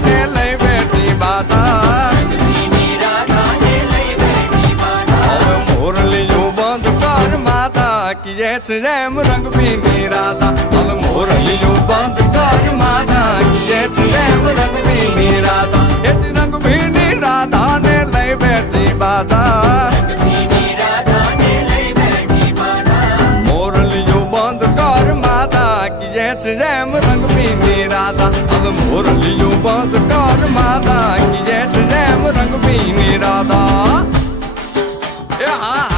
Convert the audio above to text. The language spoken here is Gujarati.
ને લઈ બેઠી બાધા મોરલીયું બંધ કર માતા કીએ છે એમ રંગ પીની રાધા હવે મોરલીયું બંધ કર માતા કીએ છે એમ રંગ પીની રાધા એ રંગ પીની રાધા ને લઈ બેઠી બાધા મોરલીયું બંધ કર માતા કીએ છે એમ રંગ પીની રાધા હવે મોરલીયું બંધ કર માતા કીએ છે એમ રંગ પીની રાધા. Yeah.